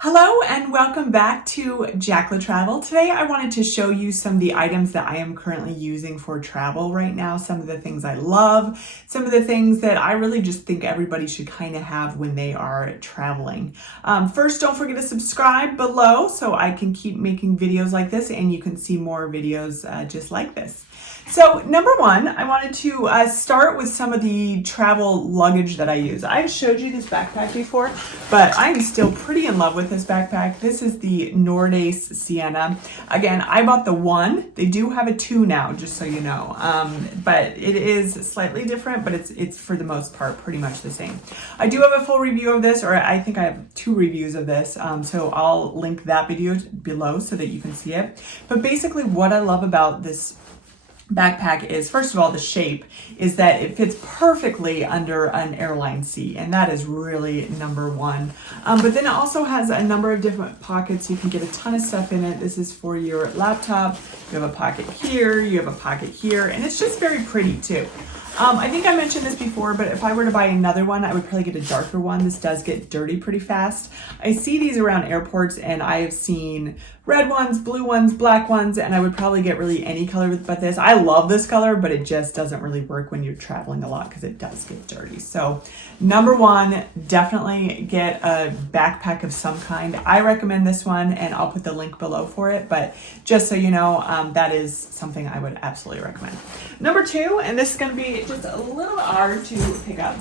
Hello and welcome back to Jacqueline Travel. Today I wanted to show you some of the items that I am currently using for travel right now, some of the things I love, some of the things that I really just think everybody should kind of have when they are traveling. First, don't forget to subscribe below so I can keep making videos like this and you can see more videos just like this. So number one, I wanted to start with some of the travel luggage that I use. I've showed you this backpack before, but I'm still pretty in love with this backpack. This is the NORDACE SIENA. Again, I bought the one. They do have a two now, just so you know. But it is slightly different, but it's for the most part pretty much the same. I do have a full review of this, or I think I have two reviews of this. So I'll link that video below so that you can see it. But basically what I love about this backpack is, first of all, the shape is that it fits perfectly under an airline seat, and that is really number one. But then it also has a number of different pockets. You can get a ton of stuff in it. This is for your laptop. You have a pocket here, you have a pocket here, and it's just very pretty too. I think I mentioned this before, but if I were to buy another one, I would probably get a darker one. This does get dirty pretty fast. I see these around airports and I have seen red ones, blue ones, black ones, and I would probably get really any color but this. I love this color, but it just doesn't really work when you're traveling a lot because it does get dirty. So number one, definitely get a backpack of some kind. I recommend this one and I'll put the link below for it, but just so you know, that is something I would absolutely recommend. Number two, and this is going to be just a little hard to pick up,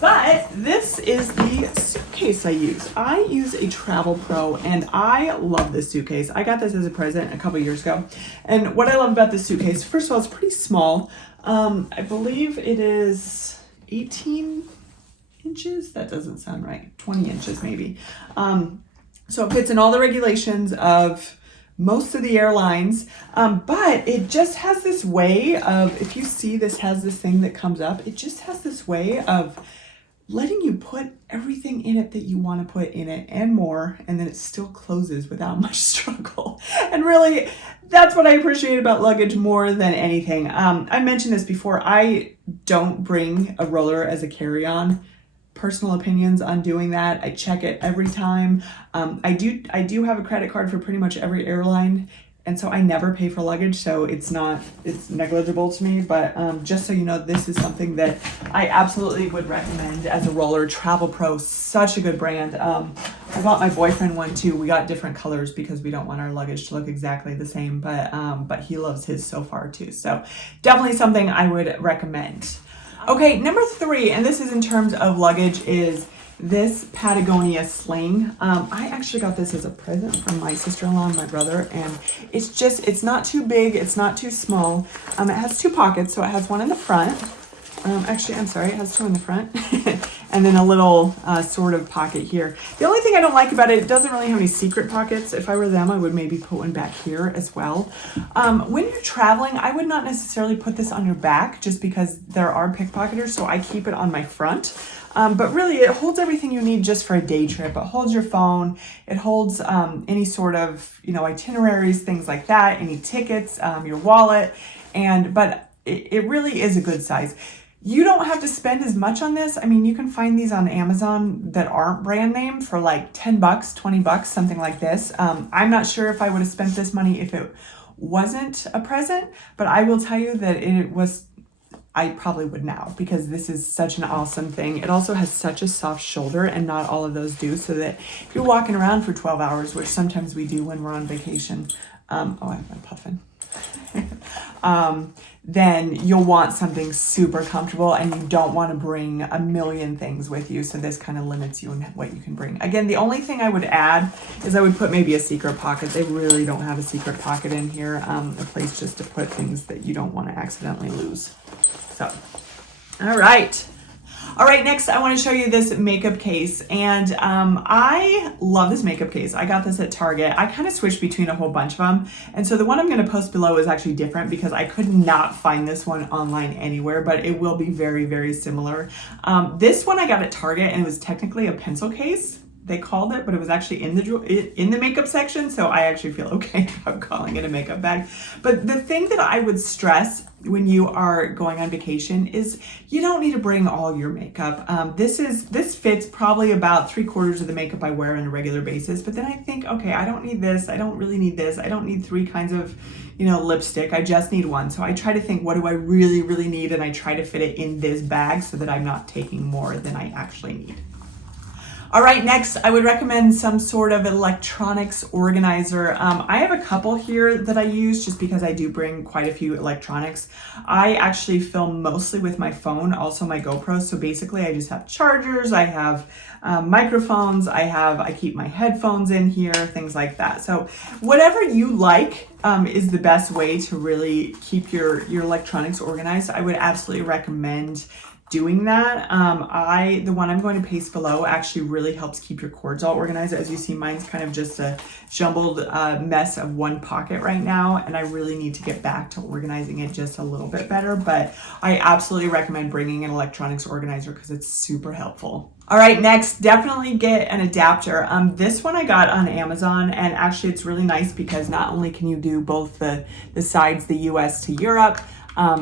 but this is the suitcase I use. I use a TRAVELPRO and I love this suitcase. I got this as a present a couple years ago. And what I love about this suitcase, first of all, it's pretty small. I believe it is 18 inches. That doesn't sound right. 20 inches maybe. So it fits in all the regulations of most of the airlines, but it just has this way of, if you see this has this thing that comes up, it just has this way of letting you put everything in it that you want to put in it and more, and then it still closes without much struggle. And really, that's what I appreciate about luggage more than anything. I mentioned this before, I don't bring a roller as a carry-on. Personal opinions on doing that. I check it every time. I do have a credit card for pretty much every airline, and so I never pay for luggage, so it's negligible to me. But just so you know, this is something that I absolutely would recommend as a roller. TRAVELPRO, such a good brand. I bought my boyfriend one too. We got different colors because we don't want our luggage to look exactly the same, but he loves his so far too. So definitely something I would recommend. Okay, number three, and this is in terms of luggage, is this Patagonia sling. I actually got this as a present from my sister-in-law and my brother, and it's not too big, it's not too small. It has two pockets, so it has one in the front. Actually, I'm sorry, it has two in the front, and then a little sort of pocket here. The only thing I don't like about it, it doesn't really have any secret pockets. If I were them, I would maybe put one back here as well. When you're traveling, I would not necessarily put this on your back just because there are pickpocketers, so I keep it on my front. But really, it holds everything you need just for a day trip. It holds your phone, it holds any sort of, itineraries, things like that, any tickets, your wallet, but it really is a good size. You don't have to spend as much on this. I mean, you can find these on Amazon that aren't brand name for like 10 bucks, 20 bucks, something like this. I'm not sure if I would have spent this money if it wasn't a present, but I will tell you that I probably would now because this is such an awesome thing. It also has such a soft shoulder, and not all of those do, so that if you're walking around for 12 hours, which sometimes we do when we're on vacation, oh, I'm puffing. Then you'll want something super comfortable and you don't want to bring a million things with you. So this kind of limits you in what you can bring. Again, the only thing I would add is I would put maybe a secret pocket. They really don't have a secret pocket in here. A place just to put things that you don't want to accidentally lose. So, all right. All right, next I want to show you this makeup case, and I love this makeup case. I got this at Target. I kind of switched between a whole bunch of them, and so the one I'm going to post below is actually different because I could not find this one online anywhere, but it will be very, very similar. This one I got at Target, and it was technically a pencil case, they called it, but it was actually in the makeup section, so I actually feel okay about calling it a makeup bag. But the thing that I would stress when you are going on vacation is you don't need to bring all your makeup. This fits probably about 3/4 of the makeup I wear on a regular basis, but then I think, okay, I don't need this, I don't really need this, I don't need 3 kinds of, lipstick, I just need 1. So I try to think, what do I really, really need? And I try to fit it in this bag so that I'm not taking more than I actually need. All right, next, I would recommend some sort of electronics organizer. I have a couple here that I use just because I do bring quite a few electronics. I actually film mostly with my phone, also my GoPro. So basically I just have chargers, I have microphones, I keep my headphones in here, things like that. So whatever you like is the best way to really keep your electronics organized. I would absolutely recommend doing that. The one I'm going to paste below actually really helps keep your cords all organized. As you see, mine's kind of just a jumbled mess of one pocket right now, and I really need to get back to organizing it just a little bit better, but I absolutely recommend bringing an electronics organizer because it's super helpful. All right, next, definitely get an adapter. This one I got on Amazon, and actually it's really nice because not only can you do both the sides, the US to Europe,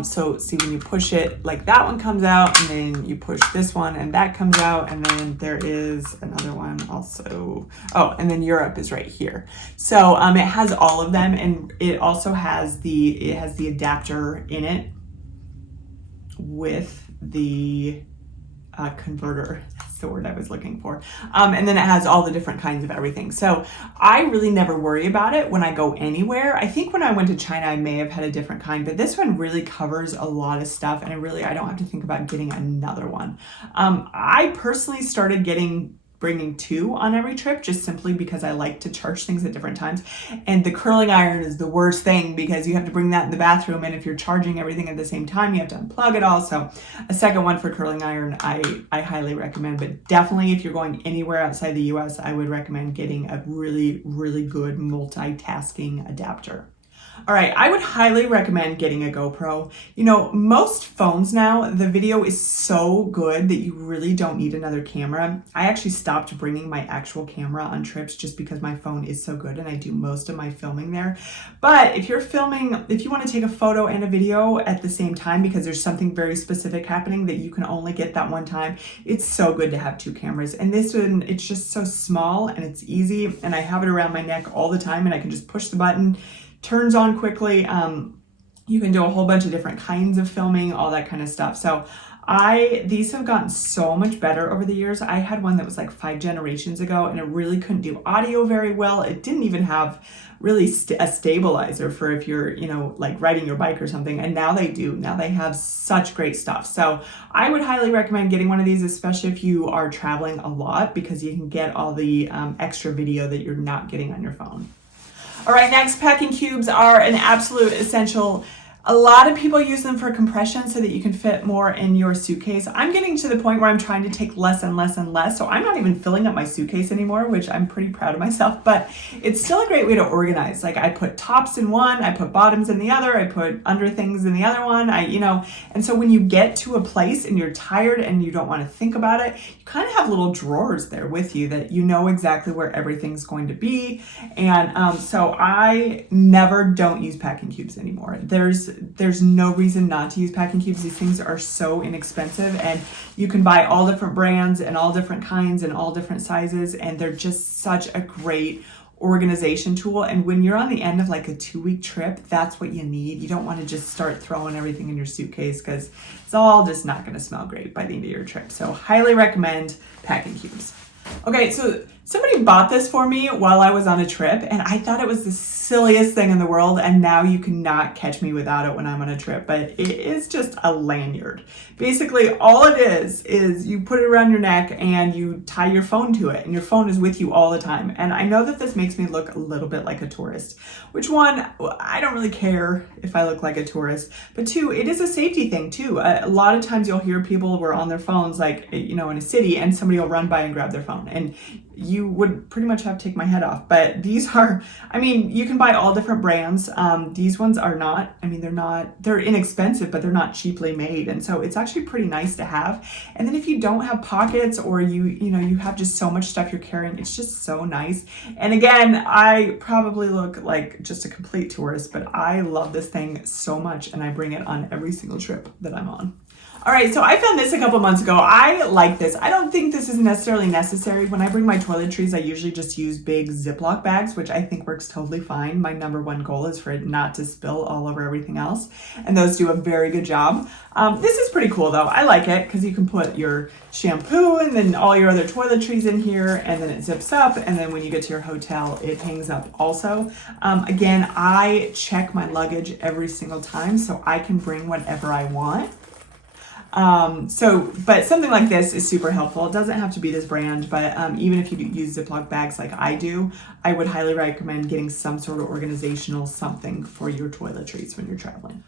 so see when you push it, like that one comes out, and then you push this one and that comes out, and then there is another one also. Oh, and then Europe is right here. So it has all of them, and it also has the adapter in it with the converter. That's the word I was looking for. And then it has all the different kinds of everything. So I really never worry about it when I go anywhere. I think when I went to China, I may have had a different kind, but this one really covers a lot of stuff, and I don't have to think about getting another one. I personally started bringing 2 on every trip just simply because I like to charge things at different times. And the curling iron is the worst thing because you have to bring that in the bathroom, and if you're charging everything at the same time, you have to unplug it all. So a second one for curling iron I highly recommend, but definitely if you're going anywhere outside the US, I would recommend getting a really, really good multitasking adapter. All right, I would highly recommend getting a GoPro. Most phones now, the video is so good that you really don't need another camera. I actually stopped bringing my actual camera on trips just because my phone is so good and I do most of my filming there. But if you want to take a photo and a video at the same time because there's something very specific happening that you can only get that one time, it's so good to have 2 cameras. And this one, it's just so small and it's easy, and I have it around my neck all the time, and I can just push the button, turns on quickly. You can do a whole bunch of different kinds of filming, all that kind of stuff. So these have gotten so much better over the years. I had one that was like 5 generations ago, and it really couldn't do audio very well. It didn't even have really a stabilizer for if you're, like riding your bike or something. And now they do. Now they have such great stuff. So I would highly recommend getting one of these, especially if you are traveling a lot, because you can get all the extra video that you're not getting on your phone. All right, next, packing cubes are an absolute essential. A lot of people use them for compression so that you can fit more in your suitcase. I'm getting to the point where I'm trying to take less and less and less, so I'm not even filling up my suitcase anymore, which I'm pretty proud of myself, but it's still a great way to organize. Like, I put tops in one, I put bottoms in the other, I put under things in the other one, and so when you get to a place and you're tired and you don't want to think about it, you kind of have little drawers there with you that you know exactly where everything's going to be. And so I don't use packing cubes anymore. There's no reason not to use packing cubes. These things are so inexpensive, and you can buy all different brands and all different kinds and all different sizes, and they're just such a great organization tool. And when you're on the end of like a 2-week trip, that's what you need. You don't want to just start throwing everything in your suitcase because it's all just not going to smell great by the end of your trip. So highly recommend packing cubes. Okay, so somebody bought this for me while I was on a trip, and I thought it was the silliest thing in the world, and now you cannot catch me without it when I'm on a trip, but it is just a lanyard. Basically, all it is you put it around your neck and you tie your phone to it, and your phone is with you all the time. And I know that this makes me look a little bit like a tourist, which one, I don't really care if I look like a tourist, but 2, it is a safety thing too. A lot of times you'll hear people who are on their phones, like, in a city, and somebody will run by and grab their phone. And you would pretty much have to take my head off. But these are, I mean, you can buy all different brands. These ones are not, I mean, they're inexpensive, but they're not cheaply made. And so it's actually pretty nice to have. And then if you don't have pockets, or you have just so much stuff you're carrying, it's just so nice. And again, I probably look like just a complete tourist, but I love this thing so much, and I bring it on every single trip that I'm on. All right, so I found this a couple months ago. I like this. I don't think this is necessarily necessary. When I bring my toiletries, I usually just use big Ziploc bags, which I think works totally fine. My number one goal is for it not to spill all over everything else, and those do a very good job. This is pretty cool though. I like it because you can put your shampoo and then all your other toiletries in here, and then it zips up, and then when you get to your hotel, it hangs up also. Again, I check my luggage every single time so I can bring whatever I want. But something like this is super helpful. It doesn't have to be this brand, but even if you use Ziploc bags like I do, I would highly recommend getting some sort of organizational something for your toiletries when you're traveling.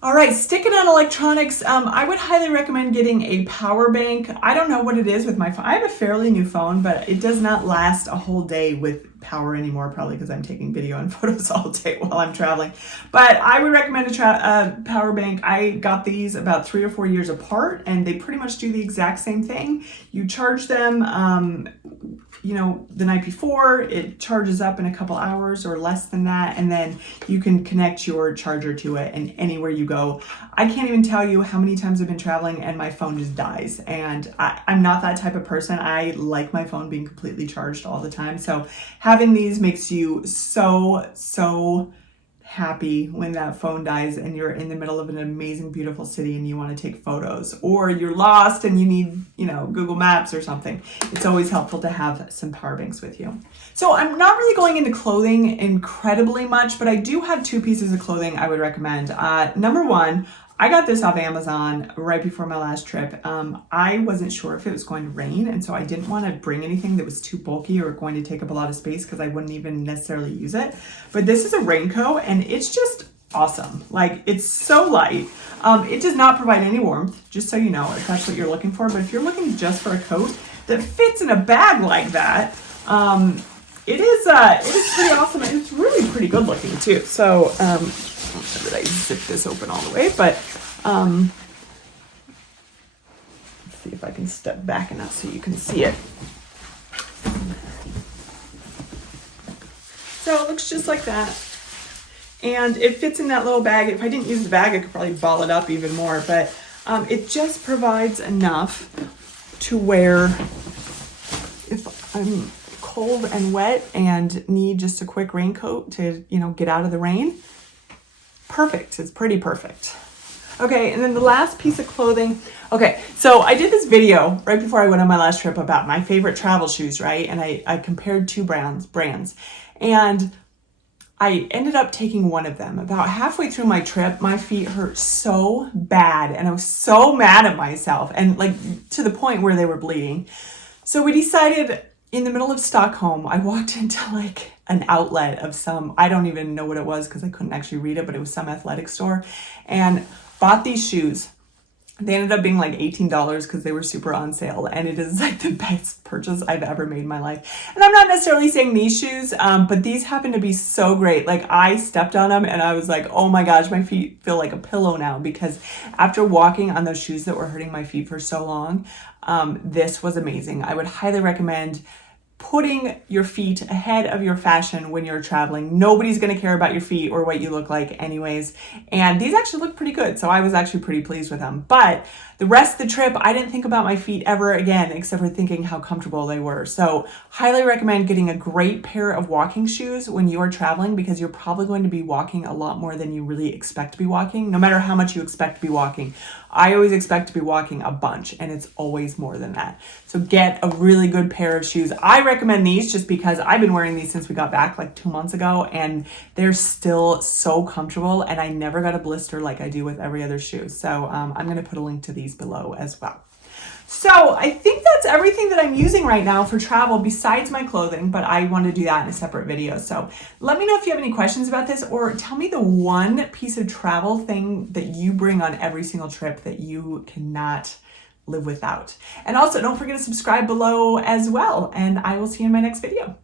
All right, sticking on electronics, I would highly recommend getting a power bank. I don't know what it is with my phone. I have a fairly new phone, but it does not last a whole day with power anymore, probably because I'm taking video and photos all day while I'm traveling. But I would recommend a power bank. I got these about 3 or 4 years apart, and they pretty much do the exact same thing. You charge them, the night before, it charges up in a couple hours or less than that, and then you can connect your charger to it, and anywhere you go. I can't even tell you how many times I've been traveling and my phone just dies, and I'm not that type of person. I like my phone being completely charged all the time, so having these makes you so happy when that phone dies and you're in the middle of an amazing, beautiful city and you want to take photos, or you're lost and you need, Google Maps or something. It's always helpful to have some power banks with you. So I'm not really going into clothing incredibly much, but I do have 2 pieces of clothing I would recommend. Number one, I got this off Amazon right before my last trip. I wasn't sure if it was going to rain, and so I didn't want to bring anything that was too bulky or going to take up a lot of space because I wouldn't even necessarily use it. But this is a raincoat, and it's just awesome. Like, it's so light. It does not provide any warmth, just so you know, if that's what you're looking for. But if you're looking just for a coat that fits in a bag like that, it is pretty awesome, and it's really pretty good looking too. So, I don't know that I zip this open all the way, but let's see if I can step back enough so you can see it. So it looks just like that. And it fits in that little bag. If I didn't use the bag, I could probably ball it up even more, but it just provides enough to wear if I'm cold and wet and need just a quick raincoat to, get out of the rain. Perfect. It's pretty perfect. Okay, and then the last piece of clothing. Okay, so I did this video right before I went on my last trip about my favorite travel shoes, right? And I compared 2 brands. And I ended up taking one of them. About halfway through my trip, my feet hurt so bad, and I was so mad at myself, and to the point where they were bleeding. So we decided, in the middle of Stockholm, I walked into an outlet of some, I don't even know what it was because I couldn't actually read it, but it was some athletic store, and bought these shoes. They ended up being $18 because they were super on sale, and it is the best purchase I've ever made in my life. And I'm not necessarily saying these shoes, but these happen to be so great. I stepped on them and I was like, oh my gosh, my feet feel like a pillow now, because after walking on those shoes that were hurting my feet for so long, this was amazing. I would highly recommend putting your feet ahead of your fashion when you're traveling. Nobody's going to care about your feet or what you look like anyways. And these actually look pretty good, so I was actually pretty pleased with them. But the rest of the trip, I didn't think about my feet ever again, except for thinking how comfortable they were. So highly recommend getting a great pair of walking shoes when you are traveling, because you're probably going to be walking a lot more than you really expect to be walking, no matter how much you expect to be walking. I always expect to be walking a bunch, and it's always more than that. So get a really good pair of shoes. I recommend these just because I've been wearing these since we got back 2 months ago, and they're still so comfortable, and I never got a blister like I do with every other shoe. So I'm going to put a link to these below as well. So I think that's everything that I'm using right now for travel besides my clothing, but I want to do that in a separate video. So let me know if you have any questions about this, or tell me the one piece of travel thing that you bring on every single trip that you cannot live without. And also don't forget to subscribe below as well, and I will see you in my next video.